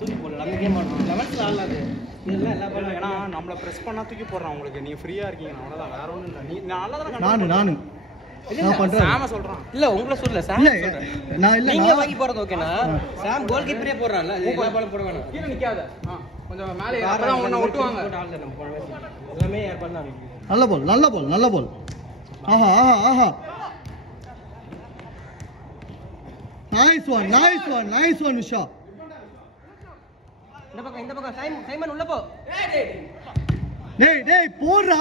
தூக்கி போடல அந்த கேம் ஆடணும் 11th ஆடலாது இதெல்லாம் எல்லா பாலும் ஏன்னா நம்மள பிரஸ் பண்ணா தூக்கி போடுறான் உங்களுக்கு நீங்க ஃப்ரீயா இருக்கீங்க அவ்வளவுதான் வேற ஒண்ணும் இல்ல நீ நல்லா தான் நானு நான் பண்றேன் சாம சொல்றான் இல்ல உங்கள சொல்லல சாம் சொல்றேன் நான் இல்ல நீங்க வாங்கி போறது ஓகேனா சாம் கோல் கீப்பரே போறான்ல எல்லா பாலும் போட வேணாம் கீழ நிக்காத கொஞ்சம் மேலே அப்பதான் உன்னை ஒட்டுவாங்க எல்லாமே ஏற்பாடு தான் நல்ல பால் ஆஹா nice one உஷா இந்த பக்கம் சைமன் உள்ள போ டேய் போடுறா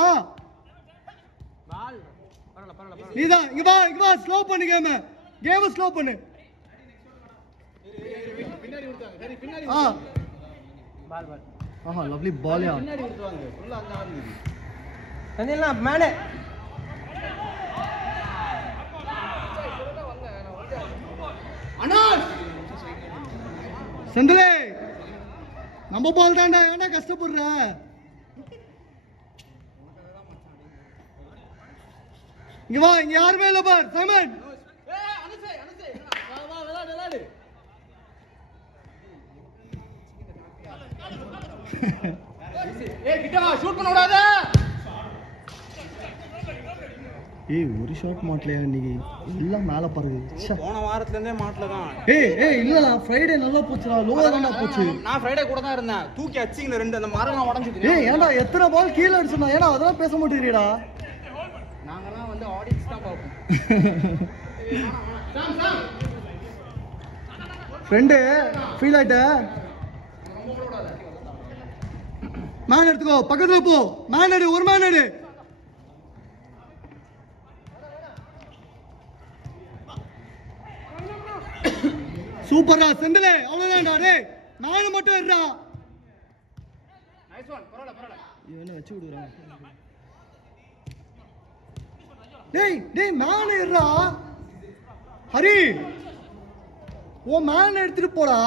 பால் பரவாயில்ல நீதான் இங்க வா ஸ்லோ பண்ணு கேம் ஸ்லோ பண்ணு பின்னாடி விட்டாங்க சரி பின்னாடி பால் ஆஹா லவ்லி பால் யா பின்னாடி விட்டுவாங்க ஃபுல்லா அங்க ஆடுது சந்திலா மேலே அனாஸ் செந்திலே நம்ம பால் தான்டா ஏன்டா கஷ்டப்படுற இங்க வா இங்க யாருமே இல்ல பார் சைமன் அனுசே வா விளையாடு கிட்ட வா ஷூட் பண்ண விடாத ஒரு ஷாட் மாட்டலையா இன்னைக்கு எல்லாம் மேல பாருங்க போன வாரத்துல இருந்தே மாட்டல தான் இல்லடா ஃப்ரைடே நல்லா போச்சுடா லோவா தான்டா போச்சு நான் ஃப்ரைடே கூட தான் இருந்தேன் தூக்கி அடிச்சிங்க ரெண்டு அந்த மரம் உடைஞ்சிட்டு ஏன்டா எத்தனை பால் கீழ அடிச்சனா ஏன்னா அதெல்லாம் பேச மாட்டேங்கறீடா நாங்கலாம் வந்து ஆடியன்ஸ் தான் பாப்போம் சாம் ஃப்ரெண்ட் ஃபீல் ஆயிட்ட மேன் எடுத்துக்கோ பக்கத்துல போ மேன் எடு ஒரு மேன் எடு சூப்பர்டா செந்திலே அவ்வளவுதான்டா டேய் மேன் மட்டும் எடுடா நைஸ் ஒன் பரவாயில்லை இவனை வச்சு விடுறான் டேய் மேன் எடுடா ஹரி ஓ மேன் எடுத்துட்டு போடா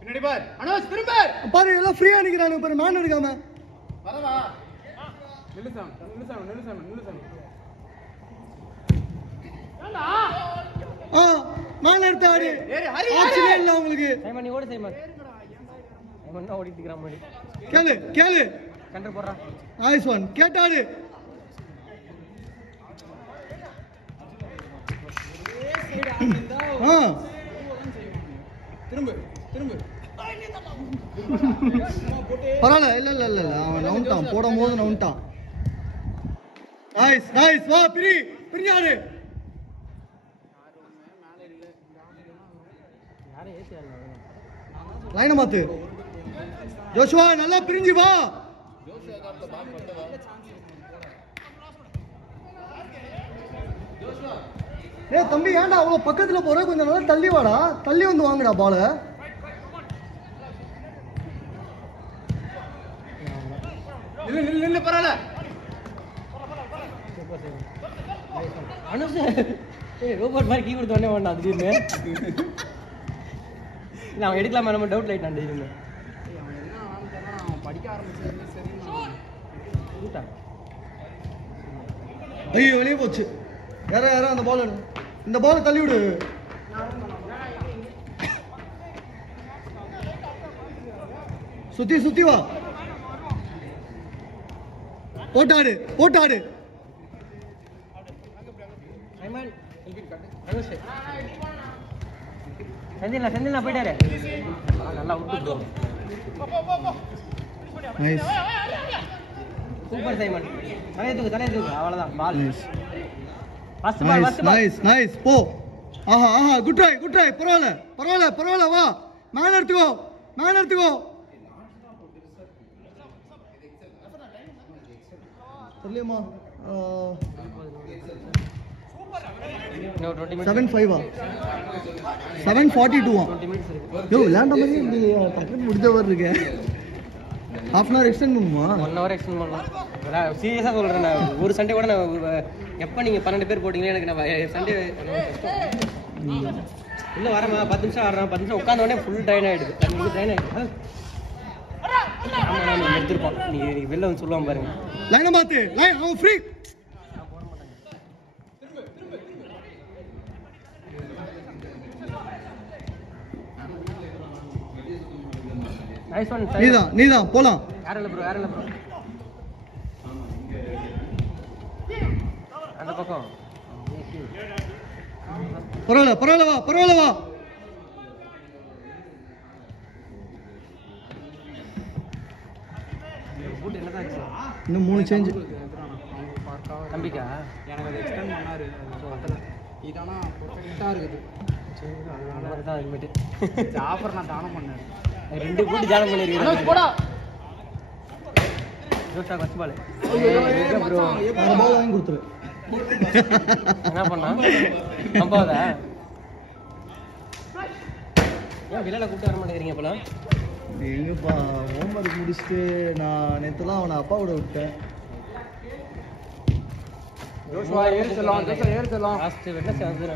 பின்னாடி பார் அனோஸ் திரும்ப பாரு எல்லாம் ஃப்ரீயா நிக்கிறானுங்க பாரு மேன் எடுக்காம வரவா நில்லு சாம் ஏண்டா மேன் எடுத்து ஆடு ஹரி ஆச்சரியே இல்ல உங்களுக்கு சைமன் நீ ஓடு சைமன் என்ன ஓடிட்டு இருக்கற மாதிரி கேளு கண்டர் போடுறா நைஸ் ஒன் கேட்டாடு திரும்ப பரவாயில்ல இல்ல அவன் நவுண்டான் போடும் போது நவுண்டான் நைஸ் வா பிரிஞ்சாரு லைனை மாத்து ஜோஷுவா நல்லா பிரிஞ்சு வா தம்பி ஏன்டா அவ்வளவு பக்கத்துல போற கொஞ்சம் நல்லா தள்ளி வாடா தள்ளி வந்து வாங்குடா பால நில்லு பரவாயில்ல அனுஷ் ரோபோட் மாதிரி கீ கொடுத்த உடனே வேண்டாம் திடீர்னு இல்லை அவன் எடுக்கலாமா நம்ம டவுட் லைட்டான் திடீர்னு படிக்க ஆரம்பிச்சது சரி ஐயோ வெளியே போச்சு யாரோ அந்த பால் இந்த பால் தள்ளி விடு சுத்தி வா போட்டாடு செந்தில் போயிட்டாரு நல்லா விட்டு நைஸ் சூப்பர் சைமன் தலையை தூக்கு அவ்வளவுதான் பால் நைஸ் போ ஆஹா குட் ட்ரை பரவாயில்ல வா மேன் எடுத்துக்கோ சொல்லியம்மா 7:05 7:42 யோ விளையாண்ட மாதிரி இல்லையா டக்கு முடிஞ்ச மாதிரி இருக்கு half an hour எக்ஸ்டெண்ட் பண்ணுமா 1 hour எக்ஸ்டெண்ட் பண்ணலாம் சீரியஸா சொல்றேன் நான் ஒரு சண்டே கூட நான் எப்ப நீங்க 12 பேர் போட்டீங்களே எனக்கு நான் சண்டே இல்ல வரமா 10 நிமிஷம் ஆடுறேன் 10 நிமிஷம் உட்கார்ந்த உடனே ஃபுல் ட்ரைன் ஆயிடுது தண்ணி ட்ரைன் ஆயிடுது ஆமா நீ எடுத்துருப்போம் நீ வெளில வந்து சொல்லுவான் பாருங்க லைனை மாத்து அவன் ஃப்ரீ நைஸ் ஒன். நீதான் போலாம். யாரும் இல்லை ப்ரோ, யாரும் இல்லை ப்ரோ. அந்த பக்கம் பரவாயில்ல வா. பூட் என்னதான் ஆச்சு? இன்னும் 3 சேஞ்ச். தம்பிக்கா எனக்கு அதை எக்ஸ்டெண்ட் பண்ணாரு. இதானா பர்ஃபெக்டாக இருக்குது. சரி அதனால தான் இனிமேட்டு ஆஃபர் நான் தானம் பண்ணேன். 2 பூட் ஜாயின் பண்ணிருக்கேன். போடா ஜோஷா ஃபர்ஸ்ட் பால். ப்ரோ அந்த பால் வாங்கி கொடுத்துரு. என்ன பண்ணா நம்பாதா? ஏன் விளையாட கூப்பிட்டு வர மாட்டேங்கிறீங்க போல? எங்கப்பா ஹோம்ஒர்க் முடிச்சுட்டு நான் நேற்றுலாம் அவனை அப்பா கூட விட்டேன். ஜோஷுவா ஏறு செல்லம். லாஸ்ட் வெட்னஸ்டே வந்து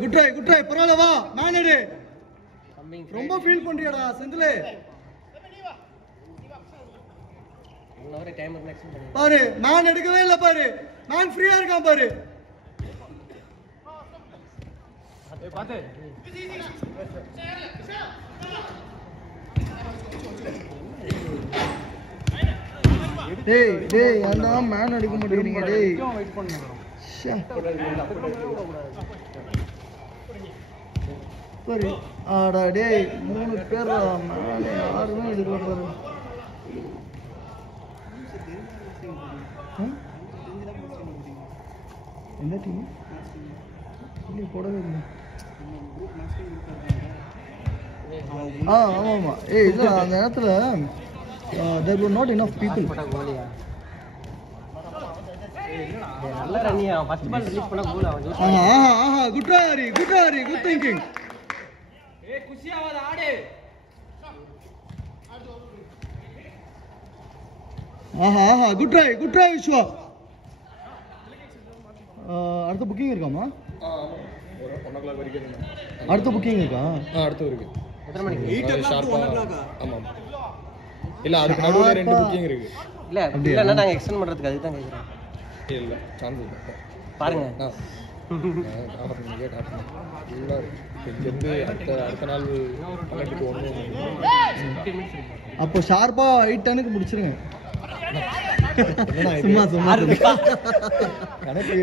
குட் ட்ரை பரவாயில்ல வா. மேனடு கம்மிங் ரொம்ப ஃபீல் பண்றியாடா செந்தில். இன்னொரு டைம் நெக்ஸ்ட் பண்ணி பாரு மேன் எடுக்கவே இல்லை பாரு. மேன் ஃப்ரீயா இருக்கான் பாரு. பாத்து டேய் அந்த மேன் எடுக்க மாட்டேங்கிறீங்க டேய். வெயிட் பண்ணுங்க. பாரு ஆடா டேய் 3 பேர் மேன் யாருமே எடுக்க பாரு. என்ன டீம் இல்லை போடவே இல்லை. ஆமாம் இல்லை அந்த இடத்துல there were not enough people. Goliath நல்ல ரன்னியா ஃபர்ஸ்ட் பால் ரிலீஸ் பண்ணா கோல் ஆகும். ஆஹா குட் ட்ரை குட் திங்கிங். குஷி ஆவாத ஆடு. ஆஹா குட் ட்ரை விஸ்வா. அடுத்த புக்கிங் இருக்காமா? ஒரு 1 o'clock வரைக்கும் அடுத்த புக்கிங் இருக்கா? அடுத்து இருக்கு. எத்தனை மணிக்கு? ஷார்ப்பா. ஆமாம். இல்ல அதுக்கு நடுவுல 2 புக்கிங் இருக்கு. இல்ல நாங்க எக்ஸ்டெண்ட் பண்றதுக்கு அதுக்கு தான் கேக்குறேன். இல்ல சான்ஸ் இல்ல. பாருங்க ஆஃபர் பண்ணி கேட்டேன். இல்ல இங்க அடுத்த நாள் 12க்கு 1 அப்போ ஷார்ப்பா 8:10க்கு முடிச்சிருங்க. சும்மா எனக்கு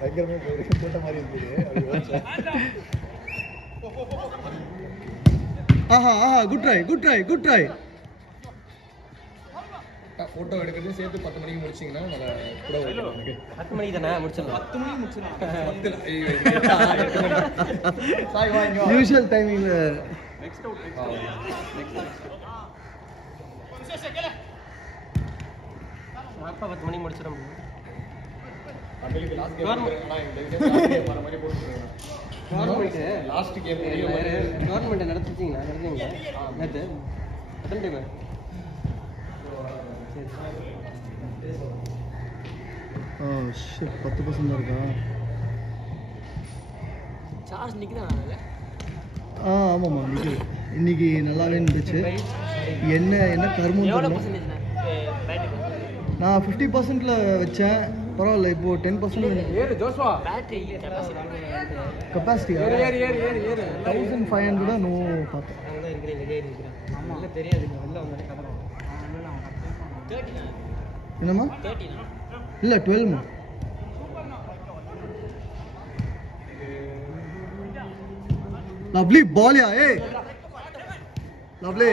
பயங்கரமா போட்ட மாதிரி இருந்தது. ஆஹா குட் ட்ரை. போட்டோ எடுக்கிறது சேர்த்து 10 மணிக்கு முடிச்சிங்கன்னா நல்லா கூட வரும் எனக்கு. 10 மணிக்கு தானே முடிச்சிடலாம். 10 மணிக்கு முடிச்சிடலாம். யூஷுவல் டைமிங்ல நெக்ஸ்ட் அவுட். அப்பா 10 மணிக்கு முடிச்சிடும். அன்னைக்கு லாஸ்ட் கேம் ஆனா இந்த வர மாதிரி போட்டுருங்க. லாஸ்ட் கேம் கவர்மெண்ட் நடத்திட்டீங்களா? நேற்று எத்தனை டைம்? ஓ ஷிட் 10% தான் இருக்கா? சார்ஜ் நிற்குதா? ஆமாம்மா நிற்குது. இன்னைக்கு நல்லாவே இருந்துச்சு. என்ன கர்மம் தெரியல. நான் 50%ல வச்சேன். பரவாயில்ல இப்போ 10% ஏறு ஜோஷுவா. கெப்பாசிட்டி ஏறு 1500 நோ பார்த்தேன். அங்கே தான் இருக்கிறேன். ஆமாம் இல்லை தெரியாது. வெளில வந்தாலே கதறோம். என்னம்மா? இல்லை 12மா. லவ்லி பால்யா ஏய் லவ்லி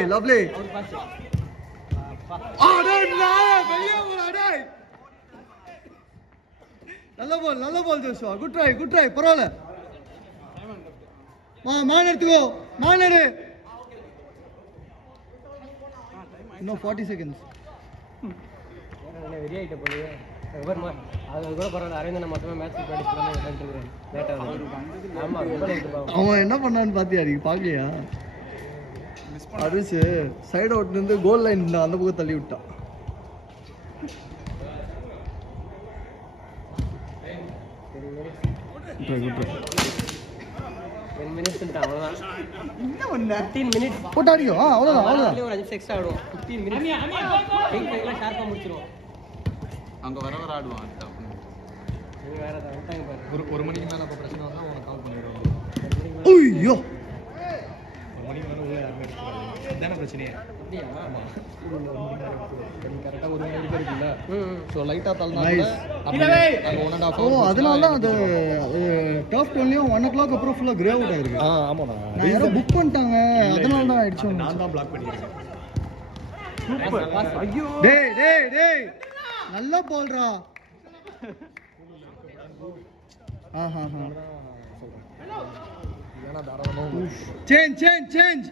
நல்ல பால் ஜோஷுவா. குட் ட்ரை பரவாயில்ல. மான் எடுத்துக்கோ. மான் இன்னும் 40 seconds. வெறி ஆகிட்ட போலியே. அது கூட பரவாயில்ல. அரவிந்தனை மொத்தமாக மேட்ச் ப்ராக்டிஸ் பண்ணி விளையாண்டுருக்கிறேன். லேட்டாக ஆமாம். அவன் என்ன பண்ணான்னு பார்த்தியா? நீ பார்க்கலையா? அரிசு சைடு அவுட்லேருந்து கோல் லைன் அந்த பக்கம் தள்ளி விட்டான். போட்டாடியோ அவ்வளோதான். ஒரு 5 எக்ஸ்ட்ரா ஆடுவோம். 15 மினிட்ஸ் ஷார்ப்பாக முடிச்சிருவோம். அங்க வர ஆடுவான். வேற ஏதாவது பாரு. ஒரு மணிக்கு மேல அப்ப பிரச்சனை வந்தா உனக்கு கால் பண்ணிடுவாங்க. ஐயோ மணிக்கு மேலே உள்ள யாருமே இருக்கு இதான பிரச்சனையே. ஆமா கரெக்டாக ஒரு மணி வரைக்கும் இருக்குல்ல. ஸோ லைட்டாக தள்ளனா Nice. நாங்கள் 1.5 ஓ அதனால தான் அது டர்ஃப் டோன்லையும் 1 o'clock அப்புறம் ஃபுல்லாக கிரே அவுட் ஆயிருக்கு. ஆமாண்ணா. நான் யாரோ புக் பண்ணிட்டாங்க அதனால தான் ஆயிடுச்சு. நான் தான் பிளாக் பண்ணியிருக்கேன். ஐயோ டேய் டேய் டேய் நல்லா போல்றா. இல்லைன்னா தாராளமாக சேஞ்ச் சேஞ்ச் சேஞ்ச்